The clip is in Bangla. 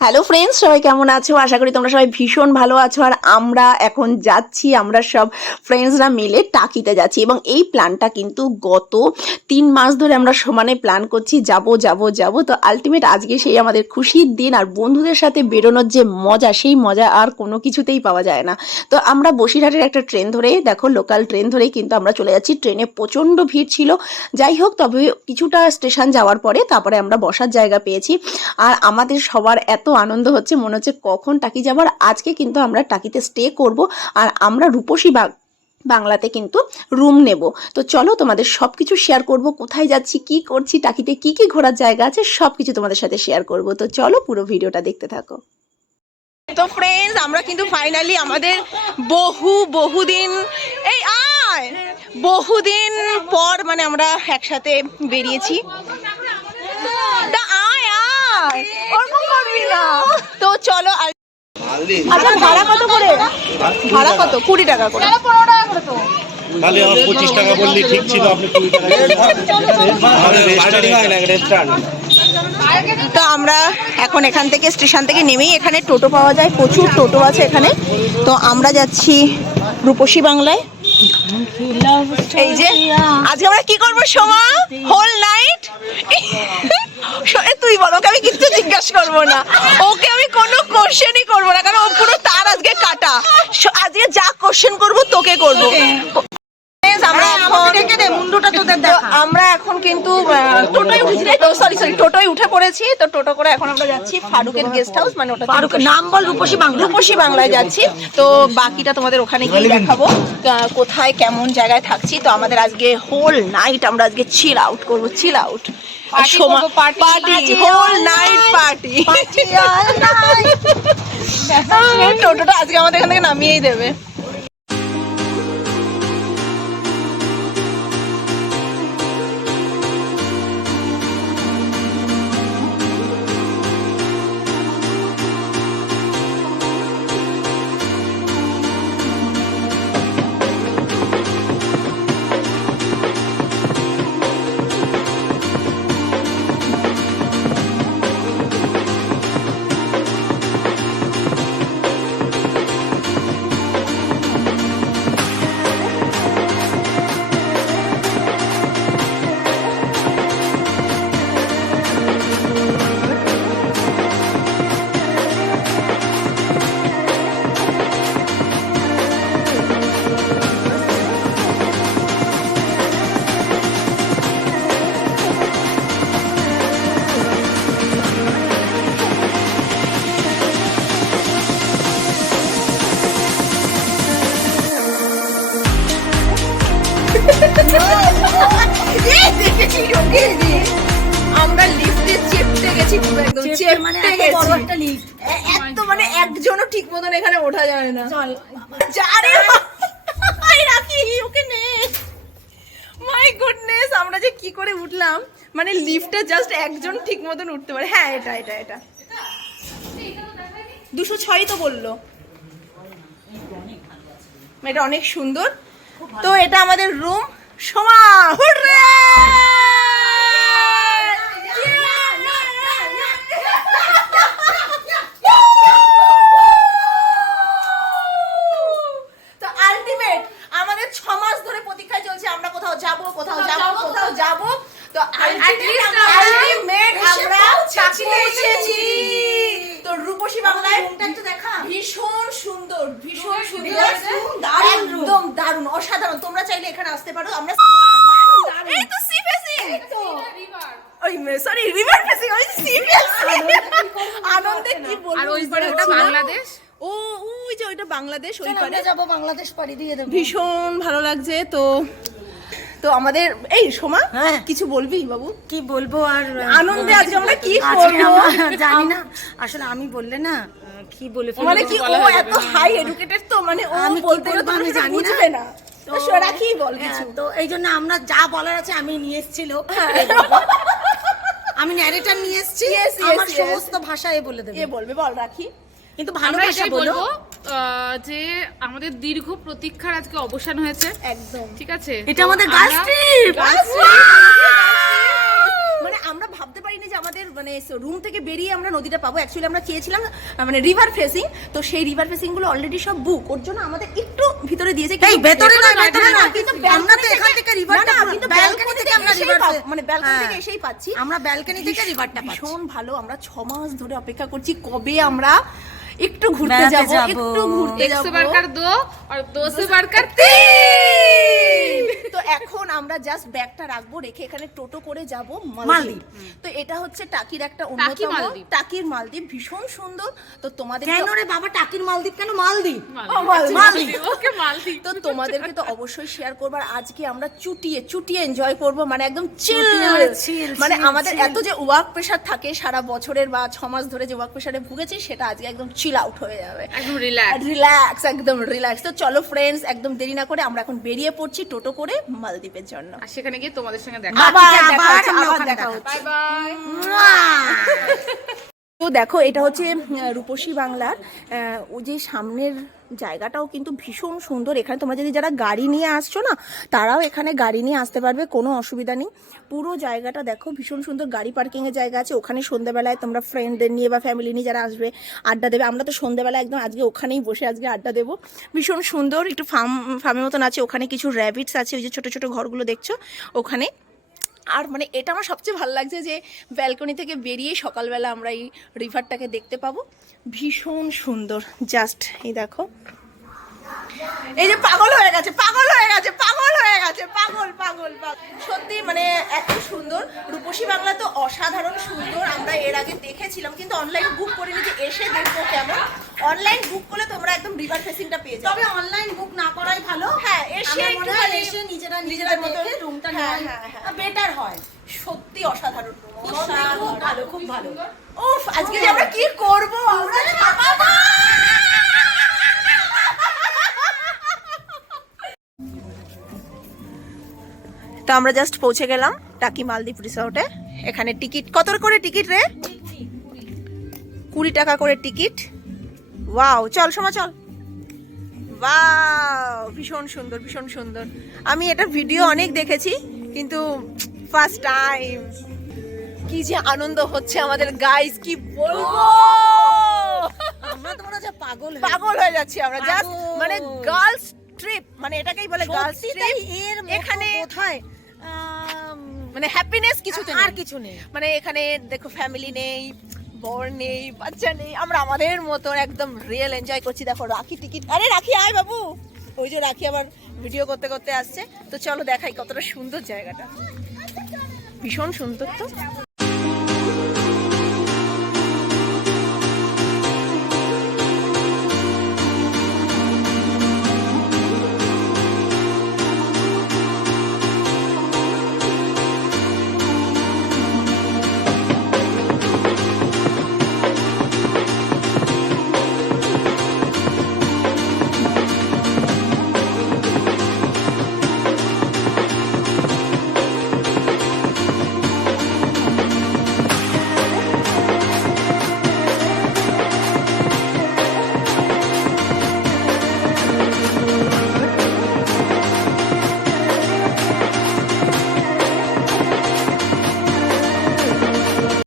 হ্যালো ফ্রেন্ডস, সবাই কেমন আছো? আশা করি তোমরা সবাই ভীষণ ভালো আছো। আর আমরা এখন যাচ্ছি, আমরা সব ফ্রেন্ডসরা মিলে টাকিতে যাচ্ছি এবং এই প্ল্যানটা কিন্তু গত 3 মাস ধরে আমরা সমানে প্ল্যান করছি, যাব যাব যাব। তো আলটিমেট আজকে সেই আমাদের খুশির দিন। আর বন্ধুদের সাথে বেরোনোর যে মজা, সেই মজা আর কোনো কিছুতেই পাওয়া যায় না। তো আমরা বসিরহাটের একটা ট্রেন ধরে, দেখো লোকাল ট্রেন ধরেই কিন্তু আমরা চলে যাচ্ছি। ট্রেনে প্রচণ্ড ভিড় ছিল, যাই হোক তবে কিছুটা স্টেশন যাওয়ার পরে তারপরে আমরা বসার জায়গা পেয়েছি। আর আমাদের সবার এত আনন্দ হচ্ছে, মনে হচ্ছে কখন টাকি যাবার। আজকে কিন্তু আমরা টাকিতে স্টে করব আর আমরা রূপসী বাংলাতে কিন্তু রুম নেব। তো চলো তোমাদের সব কিছু শেয়ার করব, কোথায় যাচ্ছি, কি করছি, টাকিতে কি কি ঘোরার জায়গা আছে, সব কিছু তোমাদের সাথে শেয়ার করব। তো চলো পুরো ভিডিওটা দেখতে থাকো। তো ফ্রেন্ডস, আমরা কিন্তু ফাইনালি আমাদের বহুদিন বহুদিন পর মানে আমরা একসাথে বেরিয়েছি। ওরকম করবি না তো চলো। আচ্ছা ভাড়া কত করে? ভাড়া কত? 20 টাকা করে। 15 টাকা করে তো। তাহলে আমার 25 টাকা বললি ঠিক ছিল, আপনি 20 টাকা রেস্টুরেন্ট। তো আমরা এখন এখান থেকে স্টেশন থেকে নেমেই এখানে টোটো পাওয়া যায়, প্রচুর টোটো আছে এখানে। তো আমরা যাচ্ছি রূপসী বাংলায়। এই যে আজকে আমরা কি করবো সোমা? Whole night. তুই বল, ওকে আমি কিছু জিজ্ঞাসা করবো না, ওকে আমি কোনো কোশ্চেনই করবো না, কারণ ও পুরো তার আজকে কাটা। আজকে যা কোশ্চেন করবো তোকে করবো। আমরা এখন কিন্তু টোটোয় উঠে পড়েছি। তো টোটো করে এখন আমরা যাচ্ছি ফারুকের গেস্ট হাউস, মানে ওটা ফারুকের নাম বল, রূপসী বাংলায় যাচ্ছি। তো বাকিটা তোমাদের ওখানে গিয়ে দেখাবো কোথায় কেমন জায়গায় থাকছি। তো আমাদের আজকে হোল নাইট আমরা আজকে চিল আউট করবো, chill out party, whole night party. টোটোটা আজকে আমাদের এখান থেকে নামিয়েই দেবে। আমরা লিফটে চেপটে গেছি, পুরো একদম চেপটে গেছি। এত মানে একজনও ঠিক মতন এখানে ওঠা যায় না। আরে রাখি ওকে নে। মাই গুডনেস, আমরা যে কি করে উঠলাম, মানে লিফটে জাস্ট একজন ঠিক মতন উঠতে পারে। হ্যাঁ এটা 206 তো বললো, এটা অনেক সুন্দর। তো এটা আমাদের রুম। সোমা হুররে! তো আলটিমেট আমাদের 6 মাস ধরে প্রতীক্ষায় চলছে, আমরা কোথাও যাব। তো আলটিমেট আমরা পৌঁছেছি। তো রূপসী বাংলায় একটু দেখা, ভীষণ সুন্দর একদম দারুণ, অসাধারণ। তোমরা চাইলে এখানে আসতে পারো। আমরা এই তো সি ফেসিং, ওই সরি রিভার ফেসিং, ওই সি ফেসিং। আনন্দে কি বলবো। আর ওই পারে ওটা বাংলাদেশ। ওই যে ওইটা বাংলাদেশ, ওই পারে যাব, বাংলাদেশ পাড়ি দিয়ে দেব। ভীষণ ভালো লাগছে। তো আমাদের এই সোমা, কিছু বলবি বাবু? কি বলবো আর আনন্দে আজকে আমরা কি করবো জানি না। আসলে আমি বললে না কি বলে ফেলবো, মানে কি ও এত হাই এডুকেটেড, তো মানে ও বলতে গেলে আমি জানি না। তো সেটা কি বল কিছু। তো এই জন্য আমরা যা বলার আছে আমি নিয়ে এসেছিল, আমি ন্যারেটর নিয়ে এসেছি, আমার সমস্ত ভাষায় বলে দেবে। বলবে, বল রাখি। কিন্তু ভালোবাসা বলবো যে আমাদের দীর্ঘ প্রতীক্ষার আজকে অবসান হয়েছে। একদম ঠিক আছে, এটা আমাদের গার্লস ট্রিপ। মানে আমরা ভাবতে পারিনি যে আমাদের মানে রুম থেকে বেরিয়ে আমরা নদীটা পাবো। অ্যাকচুয়ালি আমরা চেয়েছিলাম মানে রিভার ফেসিং, তো সেই রিভার ফেসিং গুলো অলরেডি সব বুক, ওর জন্য আমাদের একটু ভিতরে দিয়েছে। এই ভেতরে না, ভেতরে না, কিন্তু আমরা তো এখান থেকে রিভারটা কিন্তু ব্যালকনি থেকে আমরা রিভার মানে ব্যালকনি থেকে এসেই পাচ্ছি। আমরা ব্যালকনি থেকে রিভারটা পাচ্ছি। ভীষণ ভালো। আমরা 6 মাস ধরে অপেক্ষা করছি কবে আমরা একটু ঘুরতে বেড়াতে যাব, যাবো। একটু ঘুরতে एक যাব। से बढ़कर 2 और 2 से बढ़कर 3। তো এখন আমরা জাস্ট ব্যাগটা রাখবো, রেখে এখানে টোটো করে যাব মালদ্বীপ। মালদ্বীপ। তো এটা হচ্ছে টাকির একটা টাকি অন্যতম মালদ্বীপ। টাকির মালদ্বীপ, ভীষণ সুন্দর। তো তোমাদের কেন রে বাবা টাকির মালদ্বীপ কেন মালদ্বীপ? मालदीव ओके मालदीव। তো তোমাদেরকে তো অবশ্যই শেয়ার করবো। আর আজকে আমরা চুটিয়ে এনজয় করব, মানে একদম চিল। chill, মানে chill, আমাদের chill। এত যে ওয়ার্ক প্রেশার থাকে সারা বছরের বা 6 মাস ধরে যে ওয়ার্ক প্রেশারে ভুগেছি, সেটা আজকে একদম চিল আউট হয়ে যাবে, একদম রিল্যাক্স। রিল্যাক্স, একদম রিল্যাক্স। তো চলো ফ্রেন্ডস, একদম দেরি না করে আমরা এখন বেরিয়ে পড়ছি টোটো করে মালদ্বীপের জন্য। আর সেখানে গিয়ে তোমাদের সঙ্গে দেখা। আবার আবার দেখা হচ্ছে, আমরা আবার ওখানে দেখা দেখা হচ্ছে। Bye bye. তো দেখো এটা হচ্ছে রূপসী বাংলার ওই যে সামনের জায়গাটাও কিন্তু ভীষণ সুন্দর। এখানে তোমরা যদি যারা গাড়ি নিয়ে আসছো না, তারাও এখানে গাড়ি নিয়ে আসতে পারবে, কোনো অসুবিধা নেই। পুরো জায়গাটা দেখো ভীষণ সুন্দর, গাড়ি পার্কিংয়ের জায়গা আছে। ওখানে সন্ধ্যাবেলায় তোমরা ফ্রেন্ডদের নিয়ে বা ফ্যামিলি নিয়ে যারা আসবে আড্ডা দেবে। আমরা তো সন্ধ্যাবেলা একদম আজকে ওখানেই বসে আজকে আড্ডা দেবো। ভীষণ সুন্দর, একটু ফার্মের মতন আছে। ওখানে কিছু র্যাবিটস আছে, ওই যে ছোটো ছোটো ঘরগুলো দেখছো ওখানে। আর মানে এটা আমার সবচেয়ে ভালো লাগছে যে ব্যালকনি থেকে বেরিয়ে সকালবেলা আমরা এই রিভারটাকে দেখতে পাবো, ভীষণ সুন্দর। জাস্ট এই দেখো, এই যে পাগল হয়ে গেছে। সত্যি মানে এত সুন্দর। রূপসী বাংলা তো অসাধারণ সুন্দর। আমরা এর আগে দেখেছিলাম, কিন্তু অনলাইন বুক করে নিতে এসে দেখবো কেমন। অনলাইন বুক করলে তোমরা একদম রিভার ফেসিংটা পেয়ে যাবে। তবে অনলাইন বুক না করাই ভালো। হ্যাঁ, এসে আমার মনে হয় একটুখানি এসে নিজেরা নিজেদের মতো দেখে রুমটা হ্যাঁ, নেওয়াই হ্যাঁ। বেটার হয়। সত্যি অসাধারণ। খুব ভালো, খুব ভালো। উফ, আজকে যে আমরা কি করব, আমরা ছাপাবো। তো আমরা জাস্ট পৌঁছে গেলাম টাকি মালদ্বীপ রিসর্টে। এখানে টিকিট কত করে টিকিট রে? 20 টাকা করে টিকিট। ওয়াও, চল সোমা চল। ওয়াও, ভীষণ সুন্দর, ভীষণ সুন্দর। আমি এটা ভিডিও অনেক দেখেছি, কিন্তু ফার্স্ট টাইম। কি যে আনন্দ হচ্ছে আমাদের, গাইস কি বলবো, আমরা তো মনে হচ্ছে পাগল হয়ে যাচ্ছি আমরা। জাস্ট পাগল। মানে গার্লস ট্রিপ, মানে এটাকেই বলে গার্লস সত্যি ট্রিপ। তাই, এর এখানে কোথায় মানে হ্যাপিনেস কিছুতে আর নেই। কিছু নেই। মানে এখানে দেখো ফ্যামিলি নেই, বর নেই, বাচ্চা নেই, আমরা আমাদের মতো একদম রিয়েল এনজয় করছি। দেখো রাখি টিকিট, আরে রাখি আয় বাবু। ওই যে রাখি আবার ভিডিও করতে করতে আসছে। তো চলো দেখাই কতটা সুন্দর জায়গাটা, ভীষণ সুন্দর তো।